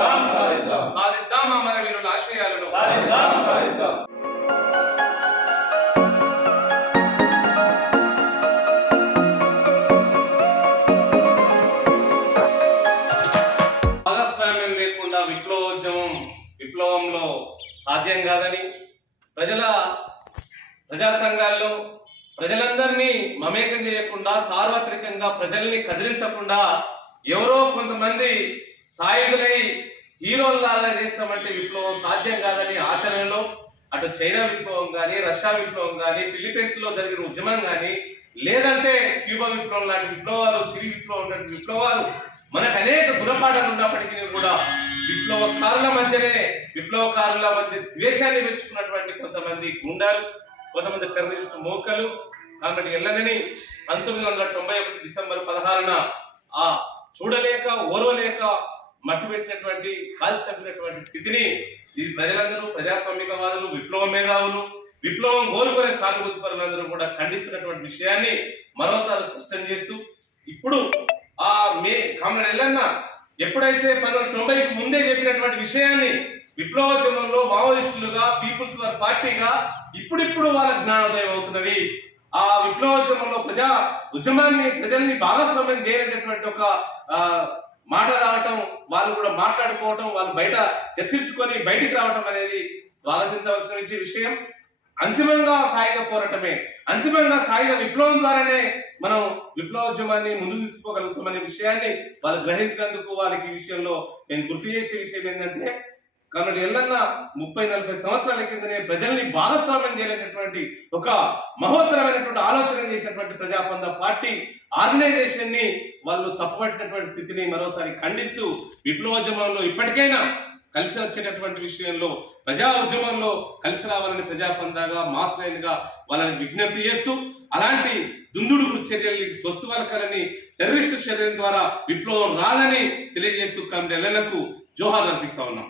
సాధిద్దాం సాధిద్దాం సాధిద్దాం అమరవీరుల ఆశయాలను సాధిద్దాం సాధిద్దాం. భాగస్వామ్యం లేకుండా విప్లవంలో సాధ్యం కాదని ప్రజా సంఘాల్లో ప్రజలందరినీ మమేకం చేయకుండా సార్వత్రికంగా ప్రజల్ని కదిలించకుండా ఎవరో కొంతమంది సాయుధులై హీరోల్లాగా చేస్తామంటే విప్లవం సాధ్యం కాదని ఆచరణలో అటు చైనా విప్లవం కానీ, రష్యా విప్లవం కానీ, ఫిలిప్పీన్స్ లో జరిగిన ఉద్యమం కానీ, లేదంటే క్యూబా విప్లవం లాంటి విప్లవాలు, చిరి విప్లవం లాంటి విప్లవాలు మనకు అనేక గుణపాఠాలు ఉన్నప్పటికీ కూడా విప్లవకారుల మధ్య ద్వేషాన్ని పెంచుకున్నటువంటి కొంతమంది గుండాలు, కొంతమంది టెర్రరిస్ట్ మోకలు కాబట్టి ఎల్లనని 1991 డిసెంబర్ 16న ఆ చూడలేక ఓర్వలేక మట్టుపెట్టినటువంటి కాల్చి చంపినటువంటి స్థితిని ఇది ప్రజలందరూ, ప్రజాస్వామికవాదులు, విప్లవ మేధావులు, విప్లవం కోరుకునే సానుభూతి పరులందరూ కూడా ఖండిస్తున్నటువంటి విషయాన్ని మరోసారి స్పష్టం చేస్తూ ఇప్పుడు ఆ కామ్రేడ్ ఎల్లన్న ఎప్పుడైతే 1990కి ముందే చెప్పినటువంటి విషయాన్ని విప్లవోద్యమంలో మావోయిస్టులుగా, పీపుల్స్ వార్ పార్టీగా ఇప్పుడిప్పుడు వాళ్ళ జ్ఞానోదయం అవుతున్నది. ఆ విప్లవోద్యమంలో ప్రజల్ని భాగస్వామ్యం చేయనటువంటి ఒక మాట రావటం, వాళ్ళు కూడా మాట్లాడుకోవటం, వాళ్ళు బయట చర్చించుకొని బయటికి రావటం అనేది స్వాగతించవలసిన విషయం. అంతిమంగా సాయుధ పోరాటమే, అంతిమంగా సాయుధ విప్లవం ద్వారానే మనం విప్లవోద్యమాన్ని ముందుకు తీసుకోగలుగుతామనే విషయాన్ని వాళ్ళు గ్రహించినందుకు వాళ్ళకి ఈ విషయంలో నేను గుర్తు చేసే విషయం ఏంటంటే, కాబట్టి ఎల్లన్న 30-40 సంవత్సరాల కిందనే ప్రజల్ని భాగస్వామ్యం చేయలేనటువంటి ఒక మహోత్తరమైనటువంటి ఆలోచన చేసినటువంటి ప్రజాపంద పార్టీ ఆర్గనైజేషన్ ని వాళ్ళు తప్పుపట్టినటువంటి స్థితిని మరోసారి ఖండిస్తూ విప్లవోద్యమంలో ఇప్పటికైనా కలిసి వచ్చేటటువంటి విషయంలో ప్రజా ఉద్యమంలో కలిసి రావాలని ప్రజాపందాగా, మాస్ లైన్ గా వాళ్ళని విజ్ఞప్తి చేస్తూ అలాంటి దుందుడుకు చర్యల్ని స్వస్తు పలకాలని, టెర్రరిస్టు చర్యల ద్వారా విప్లవం రాదని తెలియజేస్తూ కామ్రేడ్ ఎల్లన్నకు జోహార్ అర్పిస్తా ఉన్నాం.